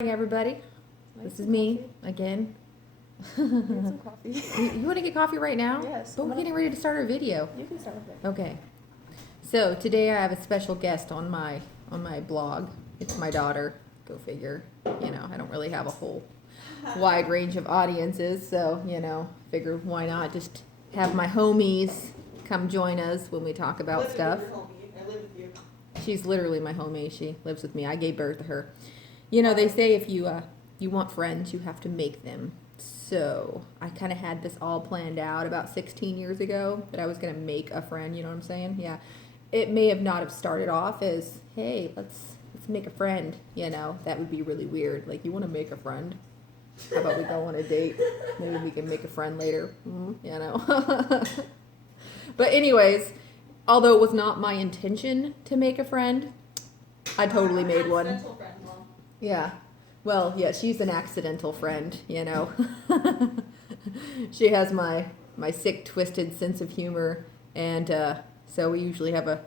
Morning, everybody. This is me again. Some coffee. You want to get coffee right now? Yes. But we're getting ready to start our video. You can start with it. Okay. So today I have a special guest on my blog. It's my daughter. Go figure. You know, I don't really have a whole wide range of audiences, so figure why not just have my homies come join us when we talk about stuff. I live with you. She's literally my homie. She lives with me. I gave birth to her. You know, they say if you want friends, you have to make them. So I kind of had this all planned out about 16 years ago that I was going to make a friend. You know what I'm saying? Yeah. It may have not have started off as, hey, let's make a friend. You know, that would be really weird. Like, you want to make a friend? How about we go on a date? Maybe we can make a friend later. You know. But anyways, although it was not my intention to make a friend, I totally made one. Yeah. Well, yeah, she's an accidental friend, you know. She has my sick, twisted sense of humor, and so we usually have a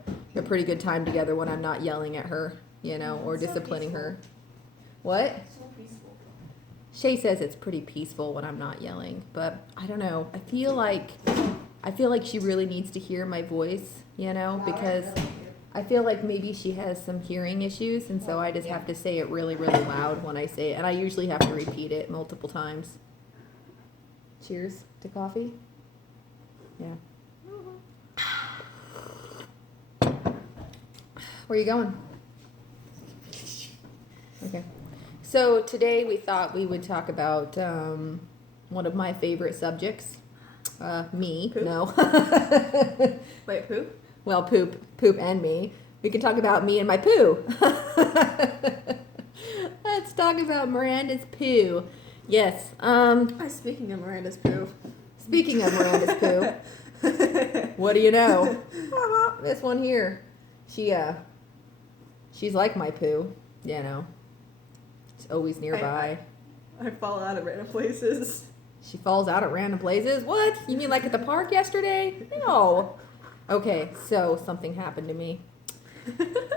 pretty good time together when I'm not yelling at her, you know, or disciplining her. What? So peaceful. Shay says it's pretty peaceful when I'm not yelling, but I don't know. I feel like she really needs to hear my voice, you know, because I feel like maybe she has some hearing issues, and so I just have to say it really, really loud when I say it, and I usually have to repeat it multiple times. Cheers to coffee. Yeah. Where are you going? Okay. So today we thought we would talk about one of my favorite subjects. Me. Poop? No. Wait, who? Well, poop and me. We can talk about me and my poo. Let's talk about Miranda's poo. Yes. Speaking of Miranda's poo. Speaking of Miranda's poo, what do you know? This one here. She's like my poo, you know. It's always nearby. I fall out of random places. She falls out at random places. What? You mean like at the park yesterday? No. Okay, so something happened to me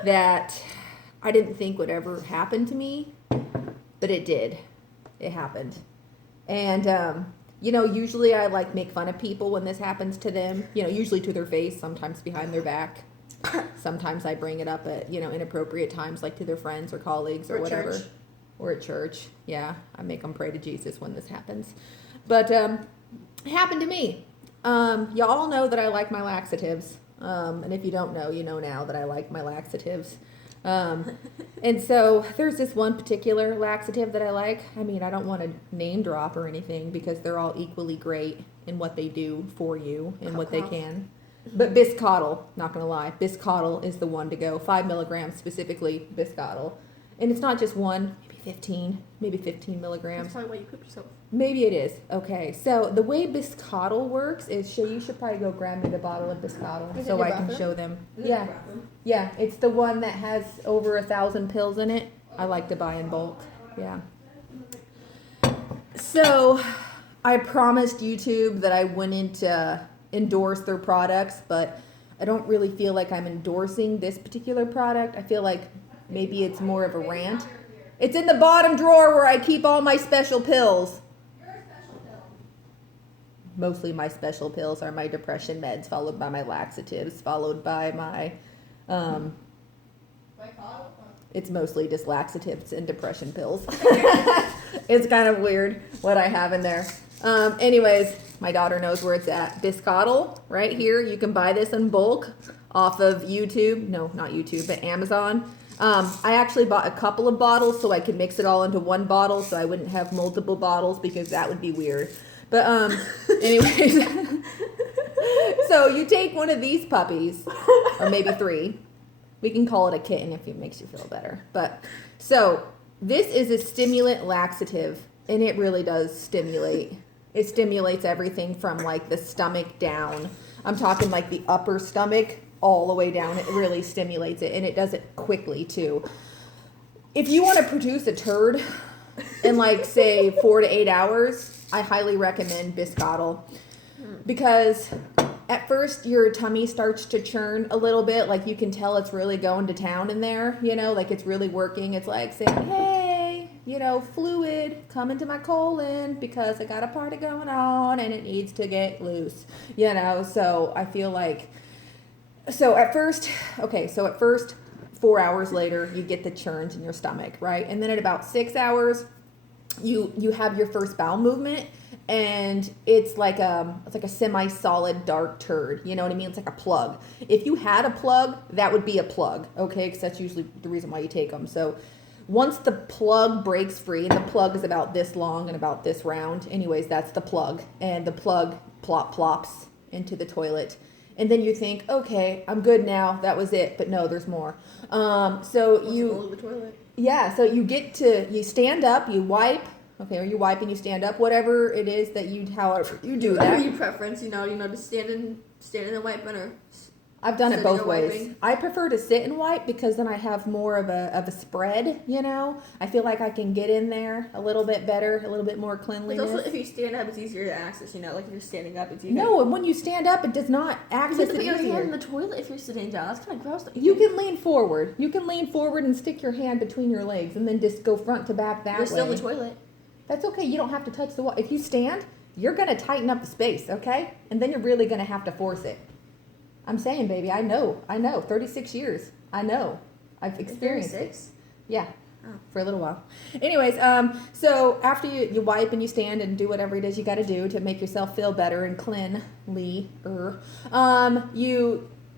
that I didn't think would ever happen to me, but it did. It happened. And, usually I make fun of people when this happens to them, usually to their face, sometimes behind their back. Sometimes I bring it up at, inappropriate times, like to their friends or colleagues or whatever. Church. Or at church. Yeah, I make them pray to Jesus when this happens. But it happened to me. Y'all know that I like my laxatives. And if you don't know, you know now that I like my laxatives. And so there's this one particular laxative that I like. I mean, I don't want to name drop or anything because they're all equally great in what they do for you and what they can. But Biscottl, not going to lie, Biscottl is the one to go. 5 milligrams specifically, Biscottl. And it's not just one, maybe 15 milligrams. That's probably why you pooped yourself. Maybe it is. Okay, so the way Biscottl works is, you should probably go grab me the bottle of Biscottl Is it so your I can bathroom? show them. Is it Yeah, your bathroom? yeah, it's the one that has over 1,000 pills in it. I like to buy in bulk. Yeah. So I promised YouTube that I wouldn't endorse their products, but I don't really feel like I'm endorsing this particular product. I feel like maybe it's more of a rant. It's in the bottom drawer where I keep all my special pills. Mostly my special pills are my depression meds, followed by my laxatives, followed by my, it's mostly just laxatives and depression pills. It's kind of weird what I have in there. Anyways, my daughter knows where it's at. Biscottl, right here. You can buy this in bulk off of YouTube. No, not YouTube, but Amazon. I actually bought a couple of bottles so I could mix it all into one bottle so I wouldn't have multiple bottles because that would be weird. But anyways, so you take one of these puppies, or maybe 3. We can call it a kitten if it makes you feel better. But so this is a stimulant laxative, and it really does stimulate. It stimulates everything from the stomach down. I'm talking the upper stomach all the way down. It really stimulates it, and it does it quickly too. If you want to produce a turd in say 4 to 8 hours, I highly recommend Biscottl because at first your tummy starts to churn a little bit. You can tell it's really going to town in there, it's really working. It's saying, hey, fluid coming to my colon because I got a party going on and it needs to get loose, so I feel like, so at first, 4 hours later, you get the churns in your stomach, right? And then at about 6 hours, you have your first bowel movement, and it's like a semi-solid dark turd. You know what I mean? It's like a plug. If you had a plug, that would be a plug, okay? Because that's usually the reason why you take them. So once the plug breaks free, and the plug is about this long and about this round, anyways, that's the plug, and the plug plops into the toilet. And then you think, okay, I'm good now. That was it. But no, there's more. So The toilet. yeah, so you stand up, you wipe, okay, or you wipe and you stand up, whatever it is that however you do Whatever that. your preference, to stand in the wiping or. I've done it Sitting both or ways. wiping? I prefer to sit and wipe because then I have more of a spread, I feel like I can get in there a little bit better, a little bit more But cleanliness. also, if you stand up, it's easier to access. Like if you're standing up, it's easier. No, and when you stand up, it does not You access have to it put your hand in easier. the toilet if you're sitting down. That's kind of gross. You can lean forward. You can lean forward and stick your hand between your legs and then just go front to back that You're way. still in the toilet. That's okay. You don't have to touch the wall. If you stand, you're going to tighten up the space, okay? And then you're really going to have to force it. I'm saying, baby, I know. 36 years. I know. I've experienced it. 36? Yeah. Oh. For a little while. Anyways, so after you wipe and you stand and do whatever it is you got to do to make yourself feel better and cleanlier,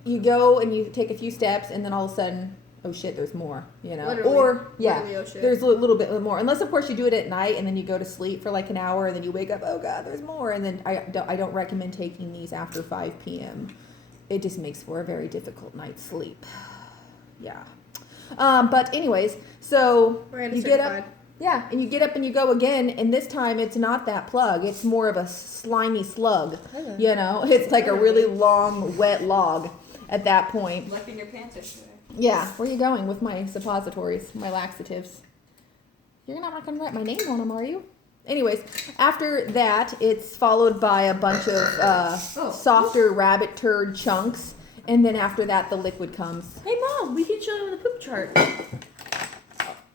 you go and you take a few steps and then all of a sudden, oh shit, there's more, Literally. Or, yeah, Literally, oh shit. there's a little bit more. Unless, of course, you do it at night and then you go to sleep for like an hour and then you wake up, oh God, there's more. And then I don't recommend taking these after 5 p.m. It just makes for a very difficult night's sleep. Yeah. But anyways, so Miranda you get certified. up. Yeah, and you get up and you go again, and this time it's not that plug. It's more of a slimy slug. Hello. It's like a really long, wet log at that point. Left in your pants yesterday. Yeah, where are you going with my suppositories, my laxatives? You're not going to write my name on them, are you? Anyways, after that, it's followed by a bunch of softer rabbit turd chunks, and then after that, the liquid comes. Hey mom, we can show them the poop chart.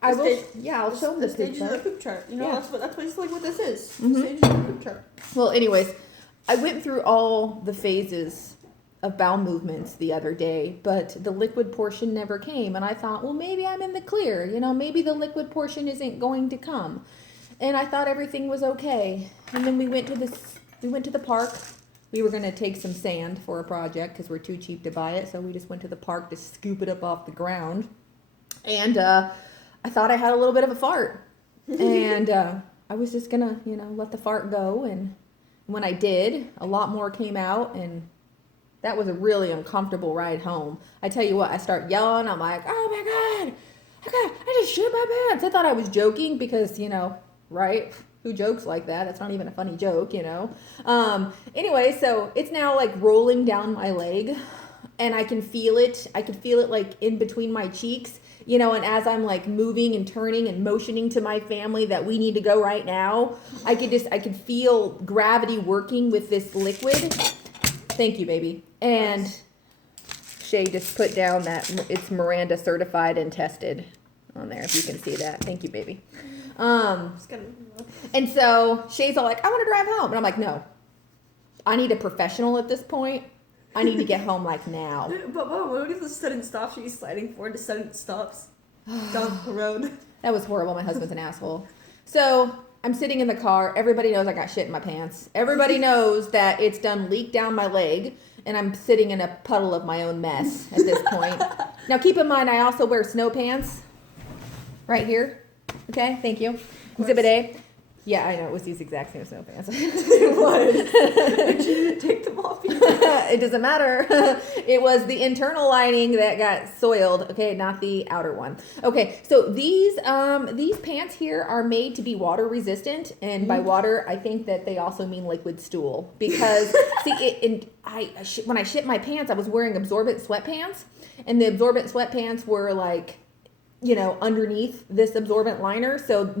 I will. stage- Yeah, I'll show them the the stages of the picture. poop chart. Yeah. That's basically what this is. Mhm. The stages of the poop chart. Well, anyways, I went through all the phases of bowel movements the other day, but the liquid portion never came, and I thought, well, maybe I'm in the clear. Maybe the liquid portion isn't going to come, and I thought everything was okay. And then we went to the park. We were going to take some sand for a project because we're too cheap to buy it, so we just went to the park to scoop it up off the ground. And I thought I had a little bit of a fart, and I was just gonna, let the fart go. And when I did, a lot more came out, and that was a really uncomfortable ride home. I tell you what, I start yelling. I'm like, oh my God, I just shit my pants. I thought I was joking because, right? Who jokes like that? That's not even a funny joke, Anyway, so it's now like rolling down my leg, and I can feel it. I can feel it like in between my cheeks, and as I'm like moving and turning and motioning to my family that we need to go right now, I could feel gravity working with this liquid. Thank you, baby. And Shay just put down that it's Miranda certified and tested on there, if you can see that. Thank you, baby. Just gonna. And so Shay's all like, I want to drive home. And I'm like, no, I need a professional at this point. I need to get home like now. But mom, what if the sudden stop she's sliding forward to sudden stops down the road? That was horrible. My husband's an asshole. So I'm sitting in the car. Everybody knows I got shit in my pants. Everybody knows that it's done leaked down my leg, and I'm sitting in a puddle of my own mess at this point. Now keep in mind, I also wear snow pants right here. Okay, thank you. Exhibit A. Yeah, I know, it was these exact same snow pants. It was. Did you take them off? It doesn't matter. It was the internal lining that got soiled, okay, not the outer one. Okay, so these pants here are made to be water resistant, and by water, I think that they also mean liquid stool, because when I shit my pants, I was wearing absorbent sweatpants, and the absorbent sweatpants were like, underneath this absorbent liner, so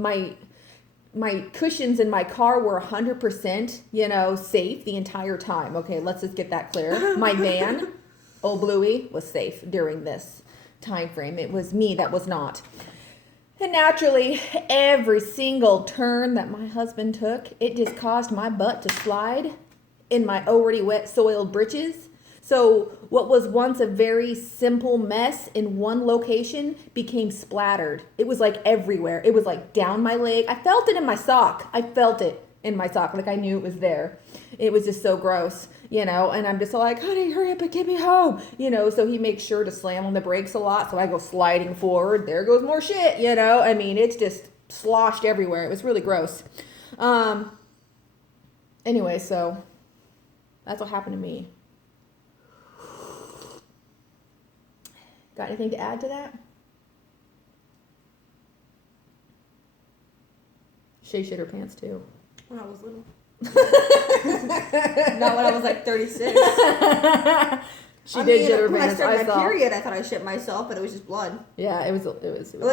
my cushions in my car were 100%, safe the entire time. Okay, let's just get that clear. My van, Old Bluey, was safe during this time frame. It was me that was not. And naturally, every single turn that my husband took, it just caused my butt to slide in my already wet, soiled britches. So, what was once a very simple mess in one location became splattered. It was like everywhere. It was like down my leg. I felt it in my sock. I felt it in my sock, like I knew it was there. It was just so gross, you know, and I'm just like, honey, hurry up and get me home, you know. So he makes sure to slam on the brakes a lot. So I go sliding forward. There goes more shit, you know. I mean, it's just sloshed everywhere. It was really gross. Anyway, so that's what happened to me. Got anything to add to that? Shay shit her pants too. When I was little. Not when I was like 36. She did shit her when pants. I started I my saw. period, I thought I shit myself, but it was just blood. Yeah, it was Like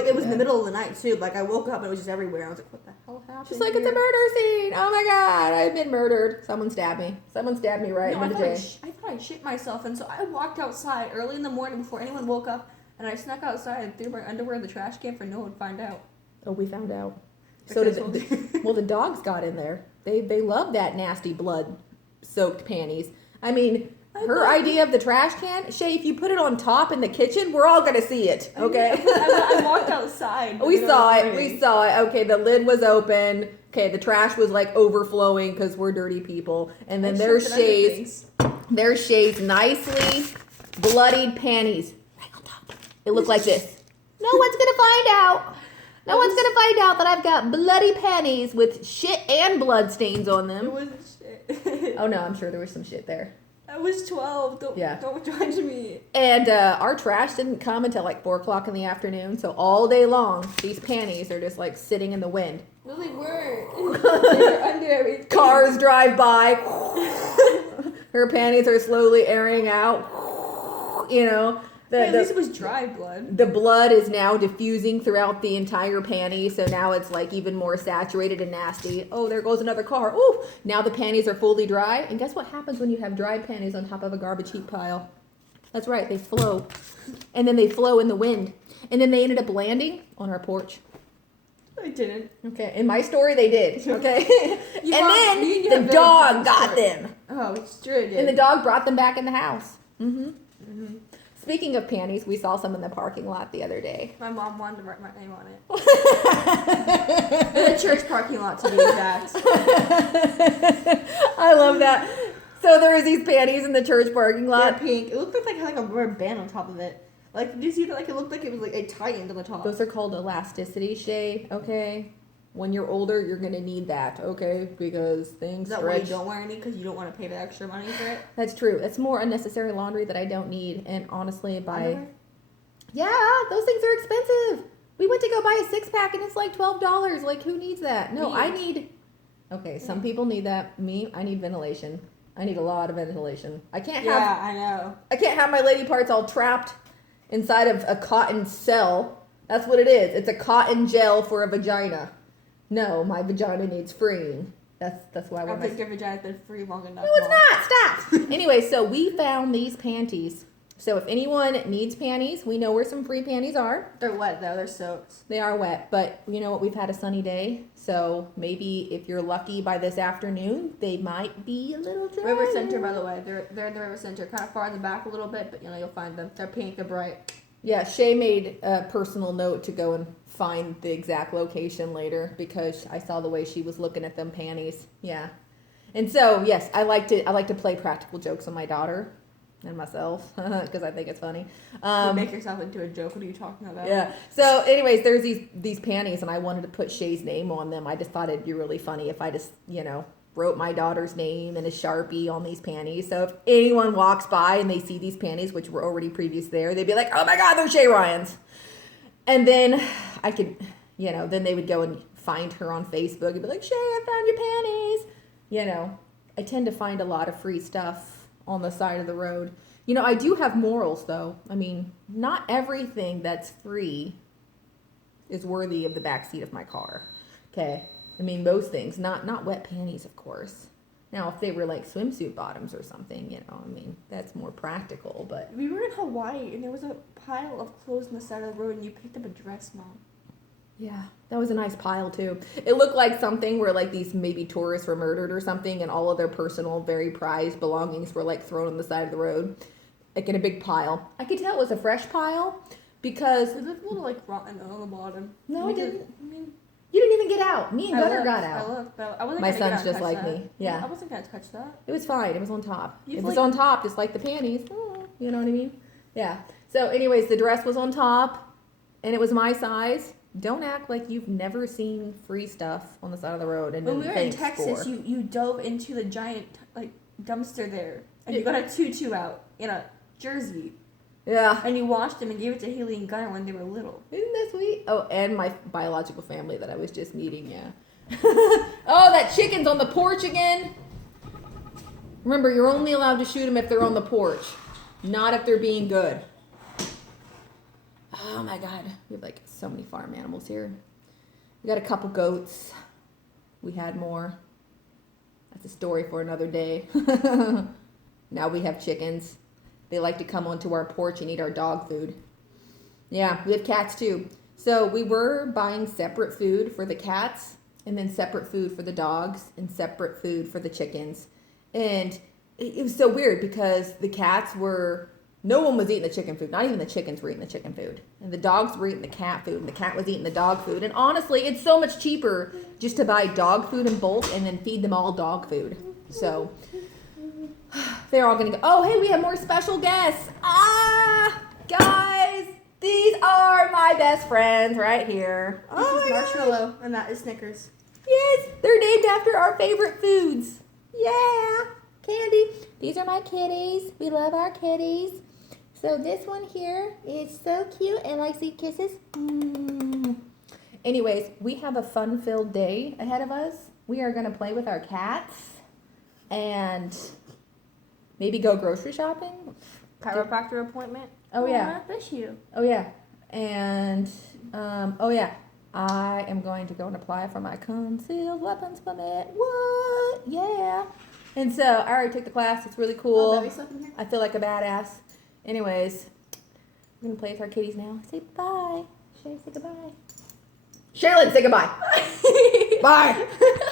it was in yeah. the middle of the night too. Like I woke up and it was just everywhere. I was like, what the hell happened? Just like here? it's a murder scene. Oh my god, I've been murdered. Someone stabbed me. Someone stabbed me right No, in the I J. thought I shit myself, and so I walked outside early in the morning before anyone woke up, and I snuck outside and threw my underwear in the trash can for no one to find out. Oh, we found out. So did well, the dogs got in there. They love that nasty blood soaked panties. I mean, her idea of the trash can, Shay, if you put it on top in the kitchen, we're all gonna see it. Okay. I walked outside. We saw it. We saw it. Okay, the lid was open. Okay, the trash was like overflowing because we're dirty people. And then there's Shay's nicely bloodied panties right on top. It looked like this. No one's gonna find out. No one's gonna find out that I've got bloody panties with shit and blood stains on It them. was shit. Oh no, I'm sure there was some shit there. I was 12. Don't judge me. And our trash didn't come until like 4:00 in the afternoon. So all day long, these panties are just like sitting in the wind. No, they weren't. They were under everything. Cars drive by. Her panties are slowly airing out. You know, At least it was dry blood. the blood is now diffusing throughout the entire panty, so now it's like even more saturated and nasty. Oh, there goes another car. Ooh, now the panties are fully dry. And guess what happens when you have dry panties on top of a garbage heap pile? That's right, they flow. And then they flow in the wind. And then they ended up landing on our porch. I didn't. Okay, in my story they did. Okay. You and you then have the very dog bad got story. them. Oh, it's true. And the dog brought them back in the house. Speaking of panties, we saw some in the parking lot the other day. My mom wanted to write my name on it. In the church parking lot, to be exact. I love that. So there was these panties in the church parking They're lot. pink. It looked like a rubber band on top of it. Like, did you see that? Like, it looked like it was like a tightened on the top. Those are called elasticity, Shay. Okay. When you're older, you're gonna need that. Okay, because things Is that why you stretch. don't wear any? Because you don't want to pay the extra money for it? That's true. It's more unnecessary laundry that I don't need. And honestly, Underwear? yeah, those things are expensive. We went to go buy a 6-pack and it's like $12. Like, who needs that? No, Me. I need. Okay, some people need that. Me, I need ventilation. I need a lot of ventilation. I can't have. I know. I can't have my lady parts all trapped inside of a cotton cell. That's what it is. It's a cotton gel for a vagina. No, my vagina needs freeing. That's why I I want don't my. think your vagina's been free long enough. No, it's not. Stop. Anyway, so we found these panties. So if anyone needs panties, we know where some free panties are. They're wet though. They're soaked. They are wet, but you know what? We've had a sunny day, so maybe if you're lucky by this afternoon, they might be a little dry. River Center, by the way. They're in the River Center, kind of far in the back a little bit, but you'll find them. They're pink. They're bright. Yeah, Shay made a personal note to go and find the exact location later because I saw the way she was looking at them panties. Yeah. And so, yes, I like to play practical jokes on my daughter and myself because I think it's funny. You make yourself into a joke. What are you talking about? Yeah. So, anyways, there's these panties, and I wanted to put Shay's name on them. I just thought it'd be really funny if I just, wrote my daughter's name in a Sharpie on these panties. So if anyone walks by and they see these panties, which were already previous there, they'd be like, "Oh my God, they're Shay Ryan's." And then I could, then they would go and find her on Facebook and be like, "Shay, I found your panties." I tend to find a lot of free stuff on the side of the road. I do have morals, though. I mean, not everything that's free is worthy of the backseat of my car. Okay? I mean, most things. Not wet panties, of course. Now, if they were like swimsuit bottoms or something, that's more practical, but... We were in Hawaii, and there was a pile of clothes on the side of the road, and you picked up a dress, Mom. Yeah, that was a nice pile too. It looked like something where like these maybe tourists were murdered or something, and all of their personal, very prized belongings were like thrown on the side of the road, like in a big pile. I could tell it was a fresh pile because It looked a little like rotten on the bottom. no, We it could- didn't. I mean, You didn't even get out. Me and I Gunner looked, got I out. looked, but I wasn't My gonna get son's out and just touch like that. me. Yeah. I wasn't gonna touch that. It was fine. It was on top. You It was like- on top, just like the panties. Oh, you know what I mean? Yeah. So, anyways, the dress was on top, and it was my size. Don't act like you've never seen free stuff on the side of the road. And When we didn't were in think Texas, score. you dove into the giant like dumpster there, and you Yeah. got a tutu out in a jersey, Yeah. and you washed them and gave it to Haley and Gunnar when they were little. Isn't that sweet? Oh, and my biological family that I was just meeting, yeah. Oh, that chicken's on the porch again. Remember, you're only allowed to shoot them if they're on the porch, not if they're being good. Oh my God, we have like so many farm animals here. We got a couple goats. We had more. That's a story for another day. Now we have chickens. They like to come onto our porch and eat our dog food. Yeah, we have cats too. So we were buying separate food for the cats, and then separate food for the dogs, and separate food for the chickens. And it was so weird because the cats were, no one was eating the chicken food. Not even the chickens were eating the chicken food. And the dogs were eating the cat food, and the cat was eating the dog food. And honestly, it's so much cheaper just to buy dog food in bulk and then feed them all dog food. So they're all gonna go, oh, hey, we have more special guests. Ah, guys, these are my best friends right here. This Oh is my gosh. Marshmallow, and that is Snickers. Yes, they're named after our favorite foods. Yeah, candy. These are my kitties. We love our kitties. So this one here is so cute and likes to eat kisses. Anyways, we have a fun-filled day ahead of us. We are going to play with our cats and maybe go grocery shopping. Chiropractor appointment. Oh, yeah. I miss you. Oh yeah, and oh yeah, I am going to go and apply for my concealed weapons permit. What? Yeah. And so I already took the class. It's really Oh, cool. Debbie slept in here? I feel like a badass. Anyways, we're gonna play with our kitties now. Say bye. Shay, say goodbye. Shaylin, say goodbye. Bye.